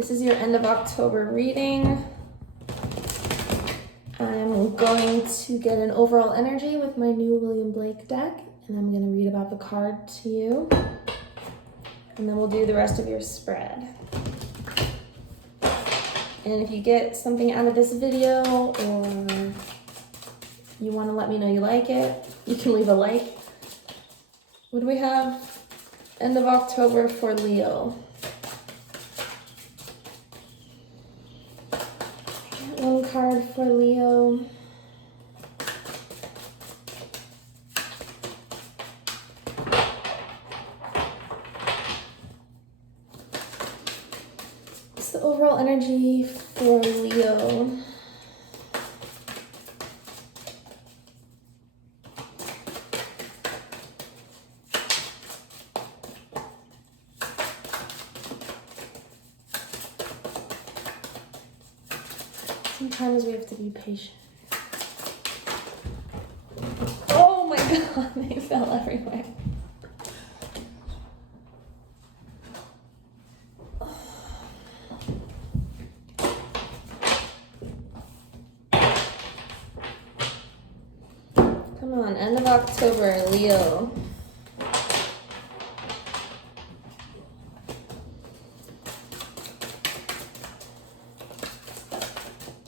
This is your end of October reading. I'm going to get an overall energy with my new William Blake deck, and I'm going to read about the card to you. And then we'll do the rest of your spread. And if you get something out of this video or you want to let me know you like it, you can leave a like. What do we have? End of October for Leo. One card for Leo. What's the overall energy for Leo? Sometimes we have to be patient. Oh my god, they fell everywhere. Come on, end of October, Leo.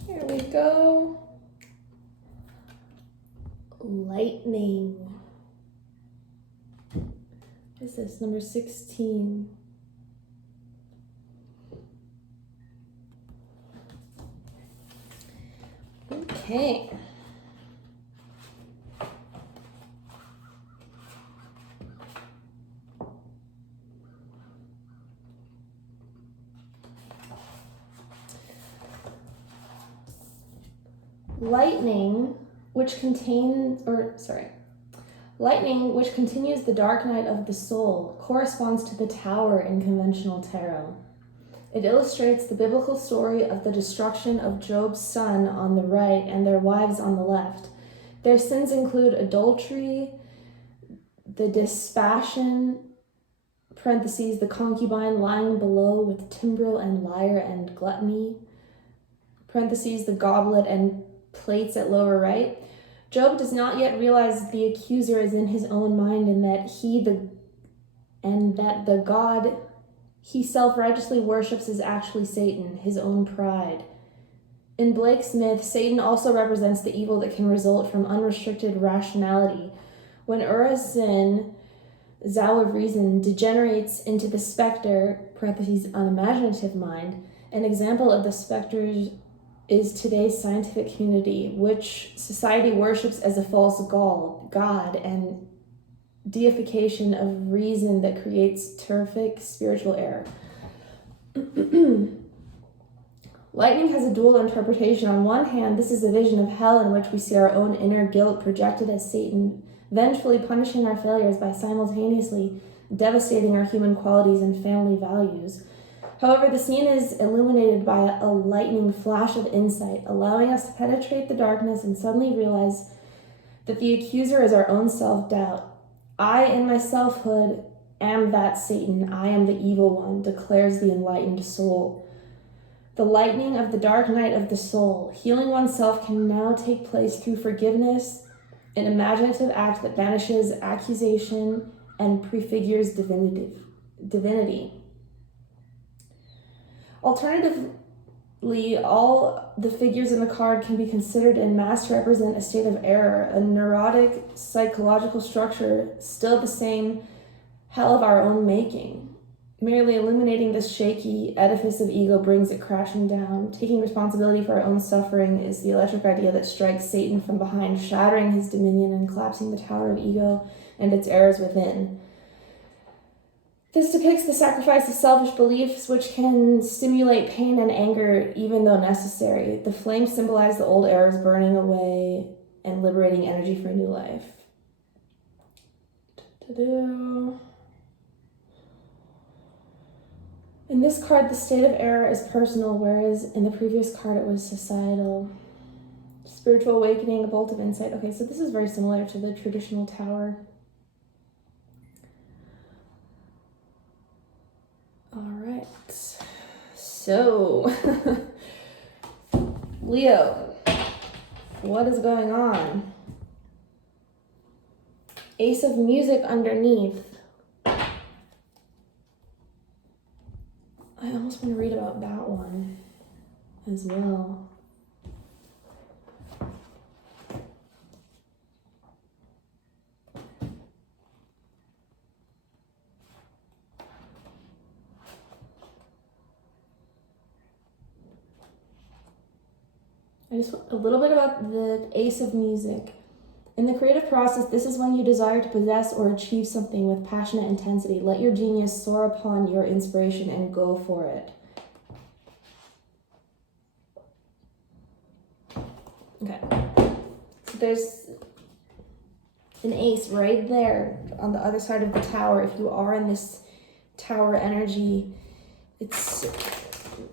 Here we go. Lightning. What is this? Number 16. Okay. Lightning, which continues the dark night of the soul, corresponds to the tower in conventional tarot. It illustrates the biblical story of the destruction of Job's son on the right and their wives on the left. Their sins include adultery, the dispassion, parentheses, the concubine lying below with timbrel and lyre and gluttony, parentheses, the goblet and plates at lower right. Job does not yet realize the accuser is in his own mind and that the God he self-righteously worships is actually Satan, his own pride. In Blake's myth, Satan also represents the evil that can result from unrestricted rationality. When Urizen, Zao of Reason, degenerates into the specter, parentheses, unimaginative mind, an example of the specters is today's scientific community, which society worships as a false god and deification of reason that creates terrific spiritual error. Lightning has a dual interpretation. On one hand, this is a vision of hell in which we see our own inner guilt projected as Satan, vengefully punishing our failures by simultaneously devastating our human qualities and family values. However, the scene is illuminated by a lightning flash of insight, allowing us to penetrate the darkness and suddenly realize that the accuser is our own self-doubt. I, in my selfhood, am that Satan. I am the evil one, declares the enlightened soul. The lightning of the dark night of the soul. Healing oneself can now take place through forgiveness, an imaginative act that banishes accusation and prefigures divinity. Alternatively, all the figures in the card can be considered en masse to represent a state of error, a neurotic psychological structure, still the same hell of our own making. Merely illuminating this shaky edifice of ego brings it crashing down. Taking responsibility for our own suffering is the electric idea that strikes Satan from behind, shattering his dominion and collapsing the tower of ego and its errors within. This depicts the sacrifice of selfish beliefs, which can stimulate pain and anger even though necessary. The flames symbolize the old errors burning away and liberating energy for a new life. In this card, the state of error is personal, whereas in the previous card it was societal. Spiritual awakening, a bolt of insight. Okay, so this is very similar to the traditional tower. All right, So, Leo, what is going on? Ace of Music underneath. I almost want to read about that one as well. I just want a little bit about the Ace of Music. In the creative process, this is when you desire to possess or achieve something with passionate intensity. Let your genius soar upon your inspiration and go for it. Okay. So there's an ace right there on the other side of the tower. If you are in this tower energy, it's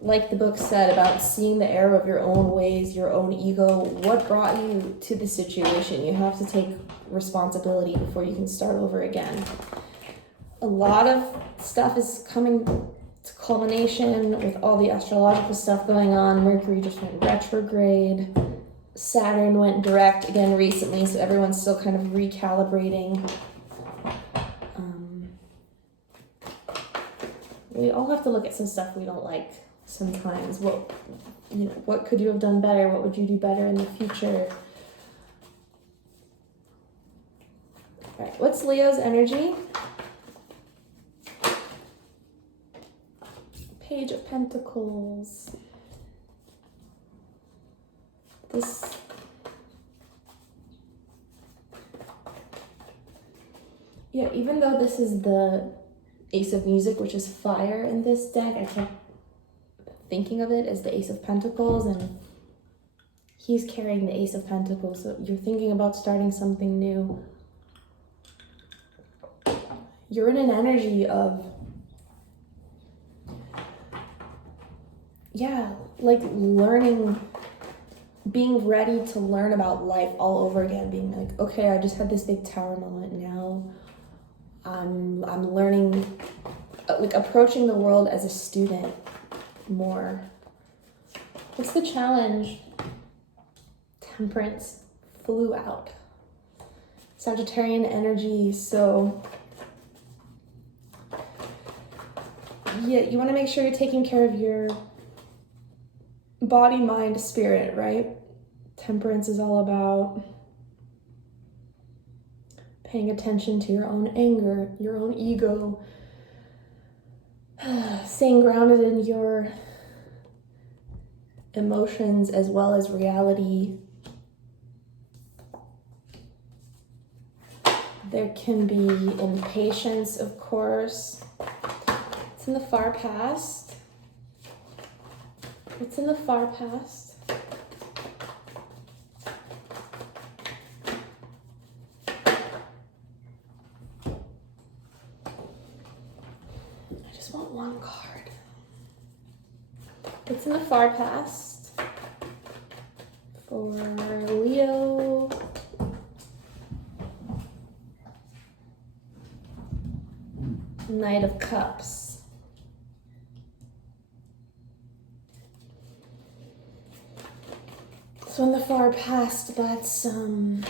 like the book said about seeing the error of your own ways, your own ego. What brought you to the situation? You have to take responsibility before you can start over again. A lot of stuff is coming to culmination with all the astrological stuff going on. Mercury just went retrograde. Saturn went direct again recently, so everyone's still kind of recalibrating. We all have to look at some stuff we don't like sometimes. What could you have done better? What would you do better in the future? All right, what's Leo's energy? Page of Pentacles. Even though this is the Ace of Music, which is fire in this deck, I kept thinking of it as the Ace of Pentacles, and he's carrying the Ace of Pentacles, so you're thinking about starting something new. You're in an energy of, learning, being ready to learn about life all over again, being like, okay, I just had this big tower moment, now I'm learning, approaching the world as a student more. What's the challenge? Temperance flew out. Sagittarian energy, so you want to make sure you're taking care of your body, mind, spirit, right? Temperance is all about paying attention to your own anger, your own ego, staying grounded in your emotions as well as reality. There can be impatience, of course. It's in the far past. What's in the far past? I just want one card. What's in the far past for Leo? Knight of Cups. So in the far past, that's an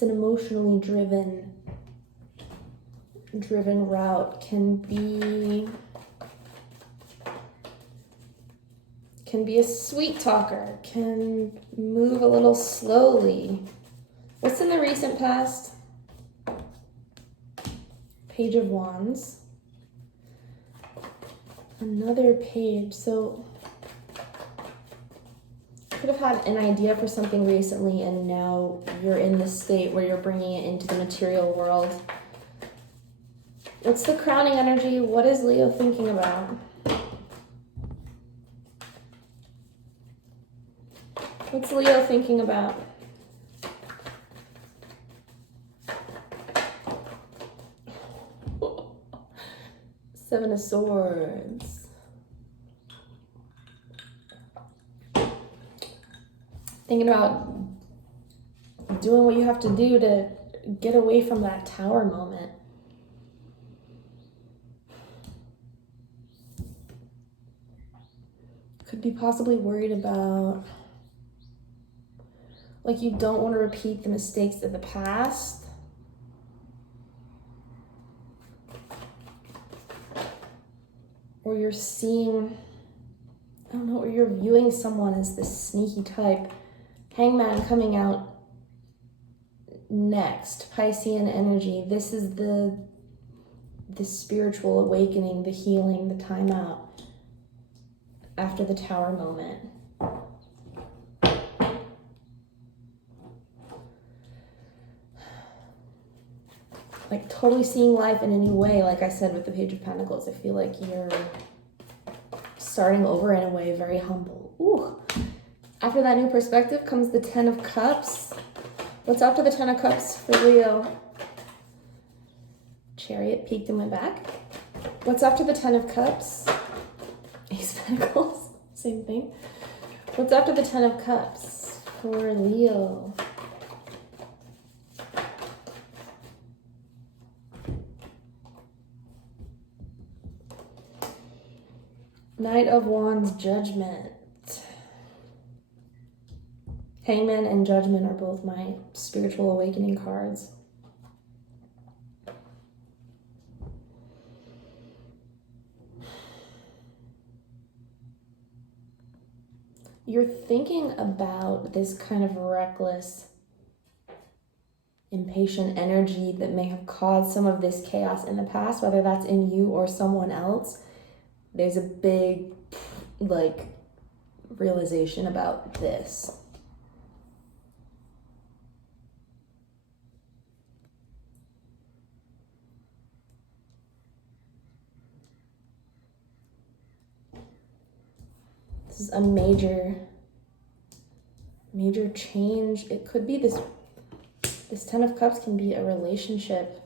emotionally driven route. Can be a sweet talker, can move a little slowly. What's in the recent past? Page of Wands. Another page. So you could have had an idea for something recently and now you're in this state where you're bringing it into the material world. What's the crowning energy? What is Leo thinking about? What's Leo thinking about? Seven of Swords. Thinking about doing what you have to do to get away from that tower moment. Could be possibly worried about, like, you don't want to repeat the mistakes of the past. Or you're seeing, I don't know, or you're viewing someone as this sneaky type. Hangman coming out next. Piscean energy. This is the spiritual awakening, the healing, the time out after the Tower moment. Like totally seeing life in a new way. Like I said with the Page of Pentacles, I feel like you're starting over in a way, very humble. Ooh. After that new perspective comes the Ten of Cups. What's after the Ten of Cups for Leo? Chariot peeked and went back. What's after the Ten of Cups? Ace of Pentacles, same thing. What's after the Ten of Cups for Leo? Knight of Wands, Judgment. Hangman and Judgment are both my spiritual awakening cards. You're thinking about this kind of reckless, impatient energy that may have caused some of this chaos in the past, whether that's in you or someone else. There's a big, like, realization about this. This is a major change. It could be this Ten of Cups can be a relationship.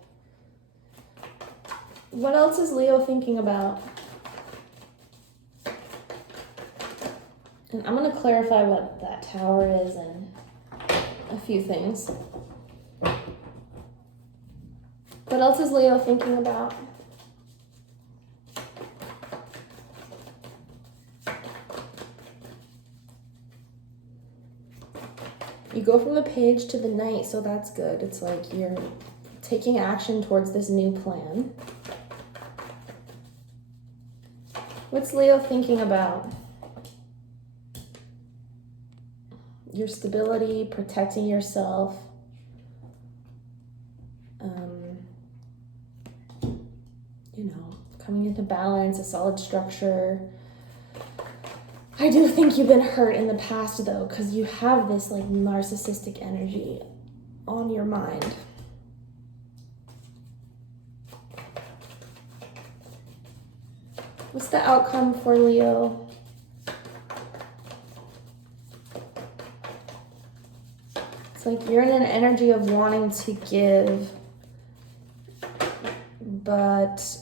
What else is Leo thinking about? And I'm going to clarify what that Tower is and a few things. What else is Leo thinking about? You go from the Page to the Knight, so that's good. It's like you're taking action towards this new plan. What's Leo thinking about? Your stability, protecting yourself. Coming into balance, a solid structure. I do think you've been hurt in the past, though, because you have this, like, narcissistic energy on your mind. What's the outcome for Leo? It's like you're in an energy of wanting to give, but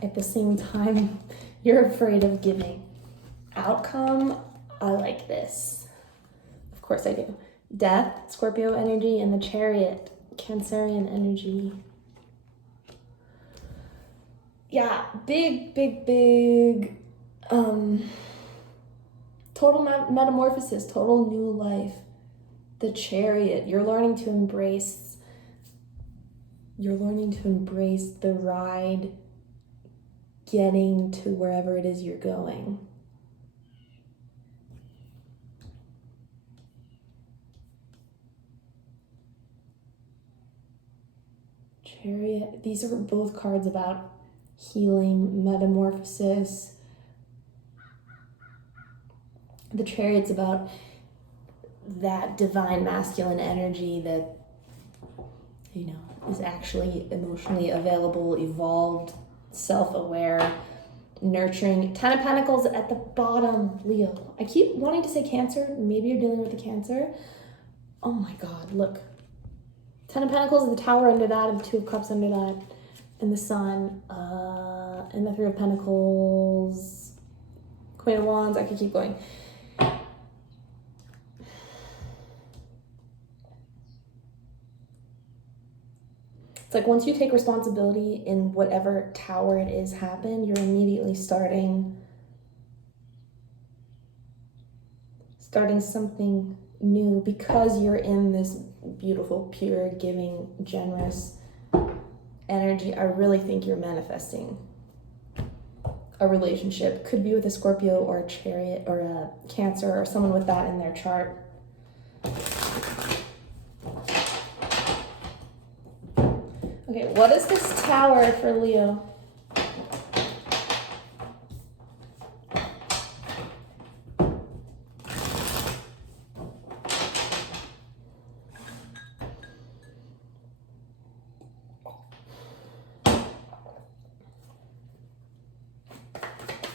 at the same time, you're afraid of giving. Outcome, I like this. Of course I do. Death, Scorpio energy, and the Chariot, Cancerian energy. Yeah, big, total metamorphosis, total new life. The Chariot, you're learning to embrace the ride, getting to wherever it is you're going. Chariot, these are both cards about healing, metamorphosis. The Chariot's about that divine masculine energy that, is actually emotionally available, evolved, self-aware, nurturing. Ten of Pentacles at the bottom, Leo. I keep wanting to say Cancer. Maybe you're dealing with the Cancer. Oh my God, look. Ten of Pentacles, the Tower under that, and the Two of Cups under that, and the Sun, and the Three of Pentacles, Queen of Wands. I could keep going. It's like once you take responsibility in whatever tower it is happen, you're immediately starting starting something new because you're in this beautiful, pure, giving, generous energy. I really think you're manifesting a relationship. Could be with a Scorpio or a Chariot or a Cancer or someone with that in their chart. Okay, what is this Tower for Leo?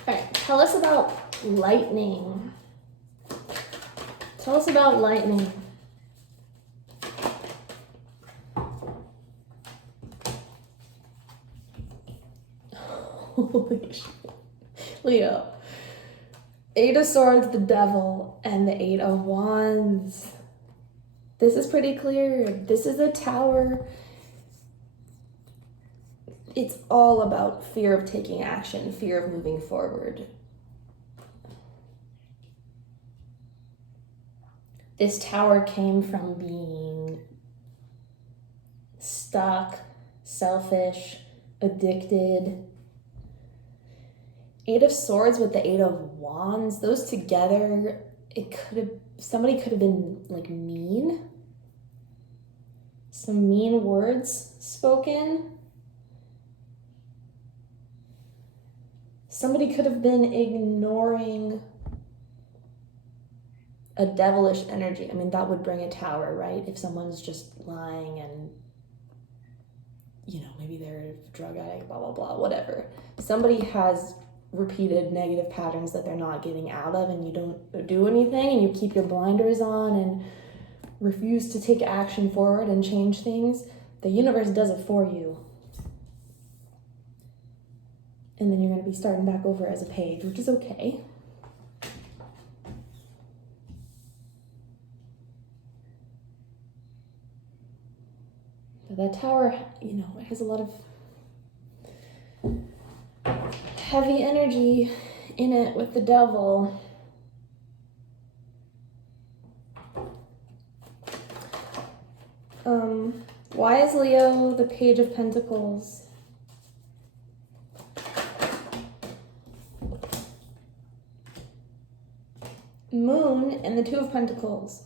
Alright, tell us about lightning. Tell us about lightning. Holy shit. Leo. 8 of Swords, the Devil, and the 8 of Wands. This is pretty clear. This is a Tower. It's all about fear of taking action, fear of moving forward. This Tower came from being stuck, selfish, addicted. 8 of Swords with the 8 of Wands, those together, somebody could have been like mean. Some mean words spoken. Somebody could have been ignoring a devilish energy. I mean, that would bring a Tower, right? If someone's just lying and, maybe they're a drug addict, blah, blah, blah, whatever. Somebody has repeated negative patterns that they're not getting out of, and you don't do anything, and you keep your blinders on and refuse to take action forward and change things. The universe does it for you. And then you're going to be starting back over as a page, which is okay. But that Tower, it has a lot of heavy energy in it with the Devil. Why is Leo the Page of Pentacles? Moon and the Two of Pentacles.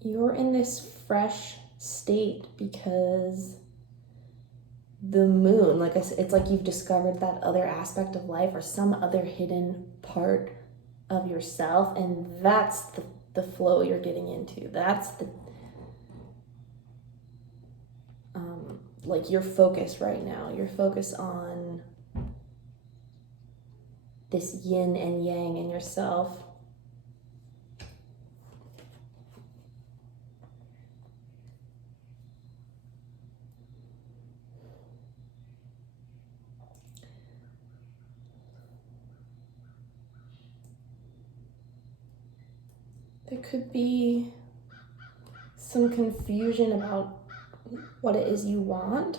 You're in this fresh state because the moon, like I said, it's like you've discovered that other aspect of life or some other hidden part of yourself, and that's the flow you're getting into. That's the like your focus right now. Your focus on this yin and yang in yourself. There could be some confusion about what it is you want.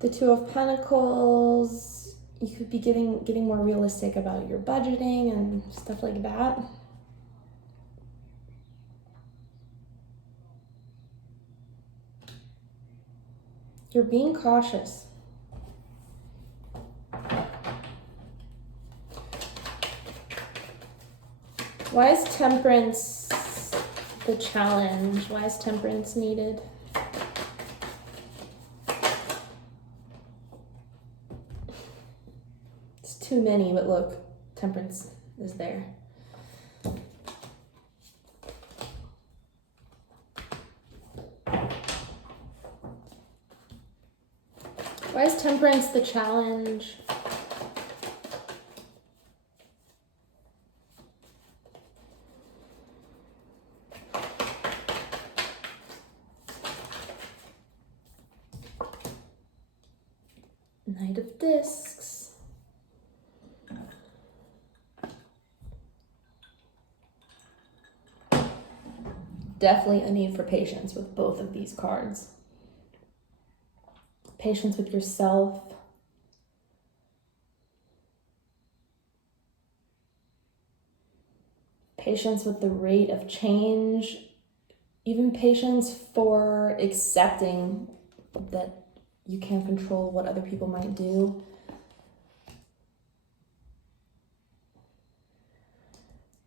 The Two of Pentacles, you could be getting more realistic about your budgeting and stuff like that. You're being cautious. Why is Temperance the challenge? Why is Temperance needed? It's too many, but look, Temperance is there. Why is Temperance the challenge? Knight of Discs. definitely a need for patience with both of these cards. Patience with yourself. Patience with the rate of change. Even patience for accepting that you can't control what other people might do.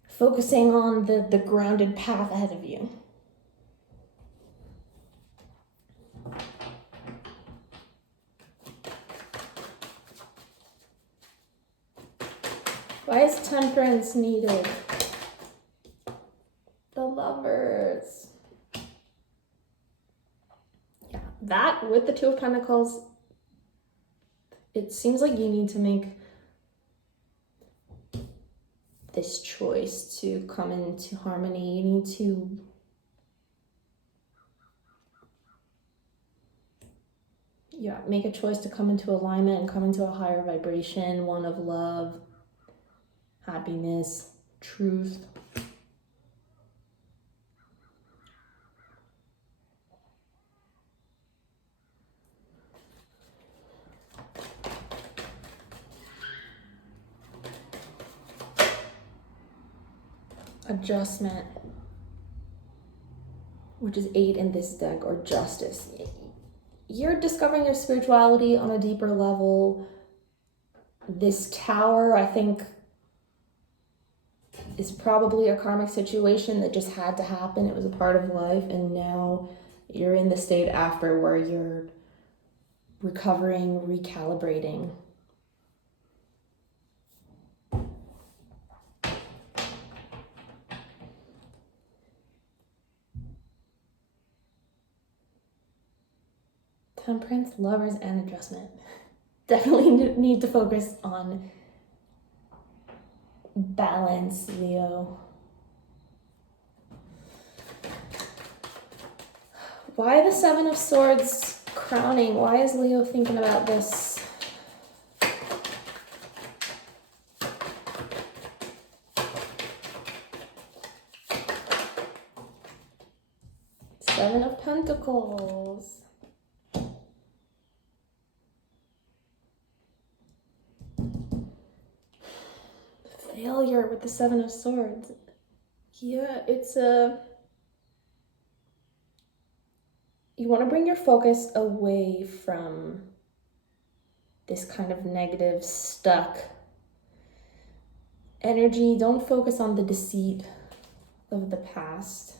Focusing on the grounded path ahead of you. Why is temperance needed? The Lovers. Yeah, that with the Two of Pentacles, it seems like you need to make this choice to come into harmony. You need to make a choice to come into alignment and come into a higher vibration, one of love, happiness, truth. Adjustment, which is 8 in this deck, or justice. You're discovering your spirituality on a deeper level. This Tower, I think, is probably a karmic situation that just had to happen. It was a part of life, and now you're in the state after where you're recovering, recalibrating. Temperance, Lovers, and adjustment. Definitely need to focus on balance, Leo. Why the Seven of Swords crowning? Why is Leo thinking about this? Seven of Pentacles. Failure with the Seven of Swords. Yeah, it's a... You want to bring your focus away from this kind of negative, stuck energy. Don't focus on the deceit of the past.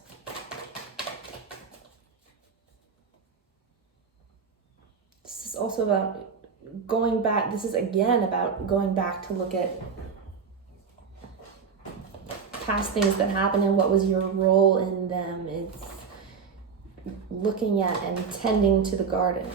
This is also about going back. This is again about going back to look at past things that happened and what was your role in them. It's looking at and tending to the garden.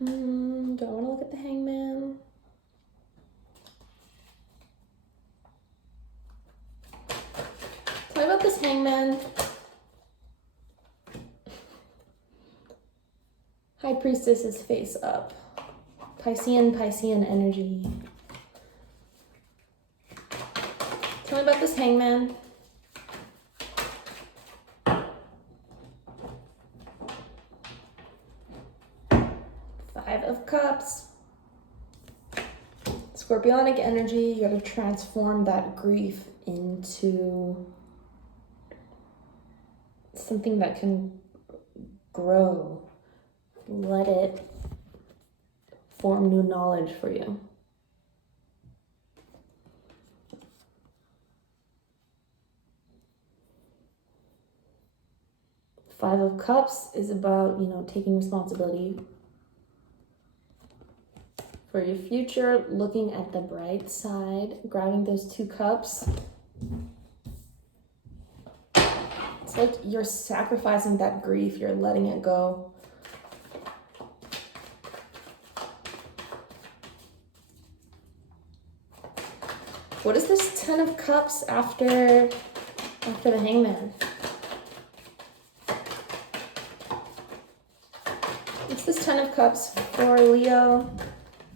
Do I want to look at the Hangman? Tell me about this Hangman. High Priestess is face up. Piscean energy. Tell me about this Hangman. Five of Cups. Scorpionic energy. You gotta transform that grief into something that can grow. Let it form new knowledge for you. Five of Cups is about, taking responsibility for your future, looking at the bright side, grabbing those 2 cups. It's like you're sacrificing that grief, you're letting it go. What is this 10 of Cups after the Hangman? It's this Ten of Cups for Leo.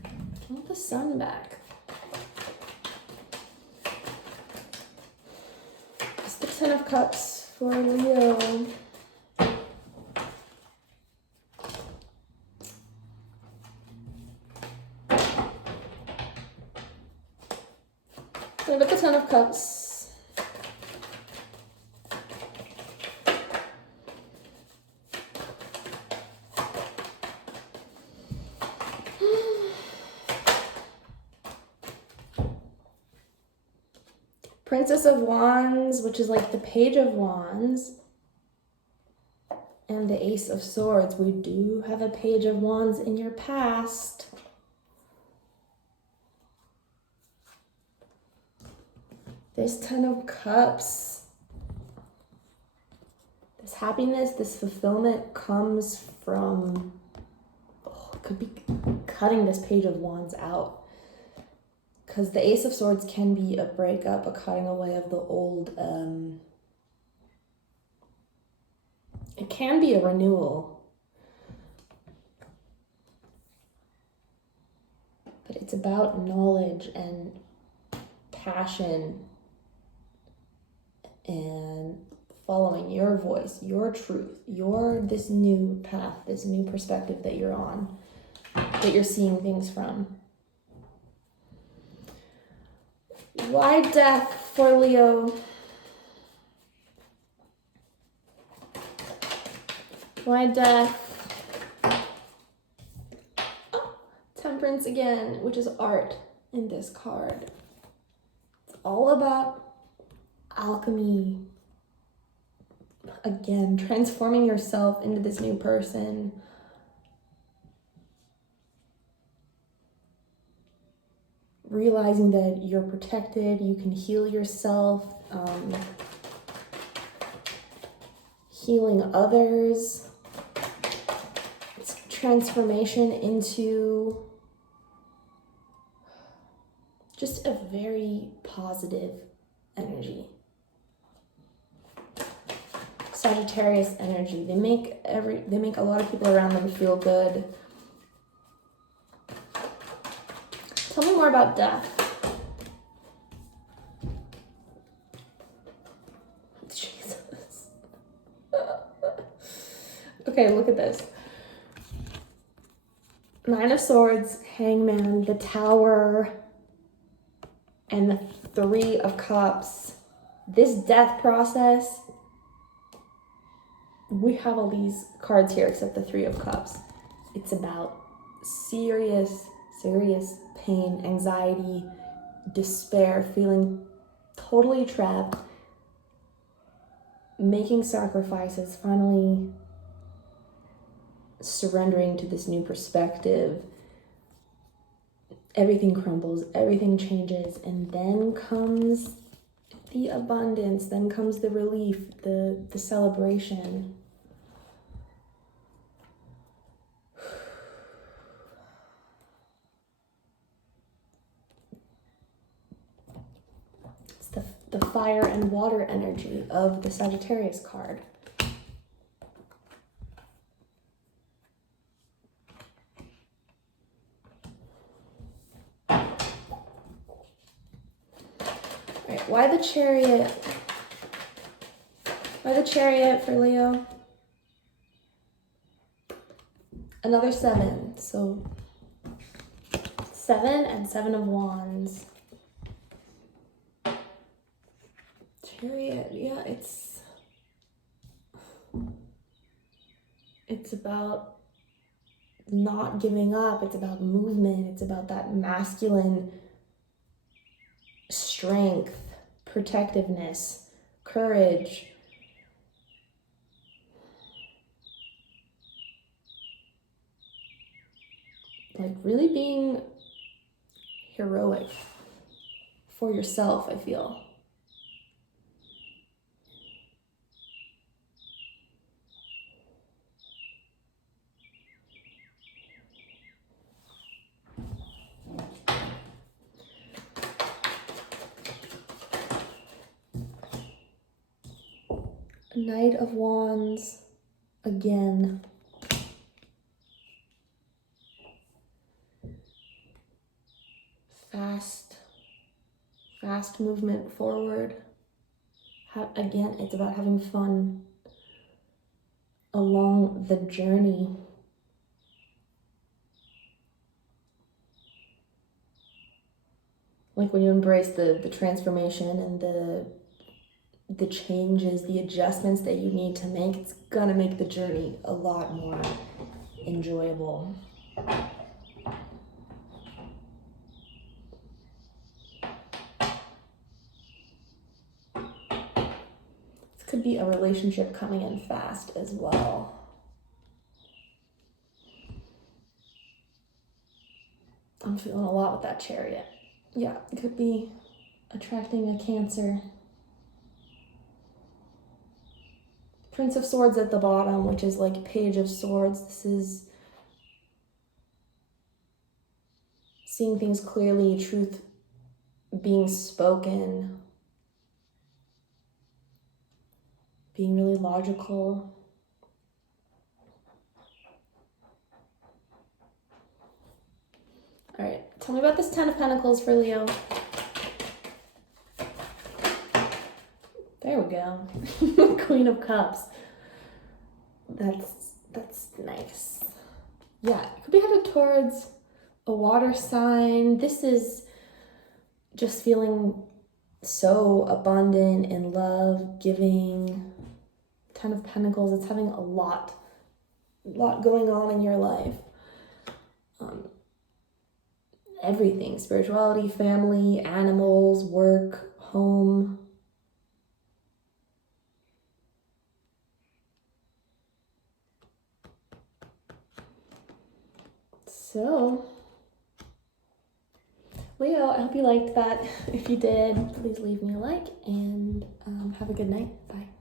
I want the Sun back. It's the Ten of Cups for Leo. Look at the Ten of Cups. Princess of Wands, which is like the Page of Wands, and the Ace of Swords. We do have a Page of Wands in your past. This Ten of Cups. This happiness, this fulfillment comes from, it could be cutting this Page of Wands out. Because the Ace of Swords can be a breakup, a cutting away of the old. It can be a renewal. But it's about knowledge and passion and following your voice, your truth, this new path, this new perspective that you're on, that you're seeing things from. Why death for Leo? Why death? Oh, Temperance again, which is art in this card. It's all about alchemy. Again, transforming yourself into this new person. Realizing that you're protected, you can heal yourself, healing others. It's transformation into just a very positive energy. Sagittarius energy. They make a lot of people around them feel good. Tell me more about death. Jesus. Okay, look at this. Nine of Swords, Hangman, the Tower, and the Three of Cups. This death process, we have all these cards here except the Three of Cups. It's about serious pain, anxiety, despair, feeling totally trapped, making sacrifices, finally surrendering to this new perspective. Everything crumbles, everything changes, and then comes the abundance, then comes the relief, the celebration. The fire and water energy of the Sagittarius card. All right, why the Chariot? Why the Chariot for Leo? Another 7, so 7 and 7 of Wands. Chariot, yeah, it's about not giving up. It's about movement. It's about that masculine strength, protectiveness, courage. Like really being heroic for yourself, I feel. Knight of Wands, again. fast movement forward. Again, it's about having fun along the journey. Like when you embrace the transformation and the changes, the adjustments that you need to make, it's gonna make the journey a lot more enjoyable. This could be a relationship coming in fast as well. I'm feeling a lot with that Chariot. Yeah, it could be attracting a Cancer. Prince of Swords at the bottom, which is like Page of Swords. This is seeing things clearly, truth being spoken, being really logical. All right, tell me about this Ten of Pentacles for Leo. There we go. Queen of Cups. That's nice. Yeah, it could be headed towards a water sign. This is just feeling so abundant in love, giving. Ten of Pentacles. It's having a lot going on in your life. Everything, spirituality, family, animals, work, home. So, Leo, I hope you liked that. If you did, please leave me a like and have a good night. Bye.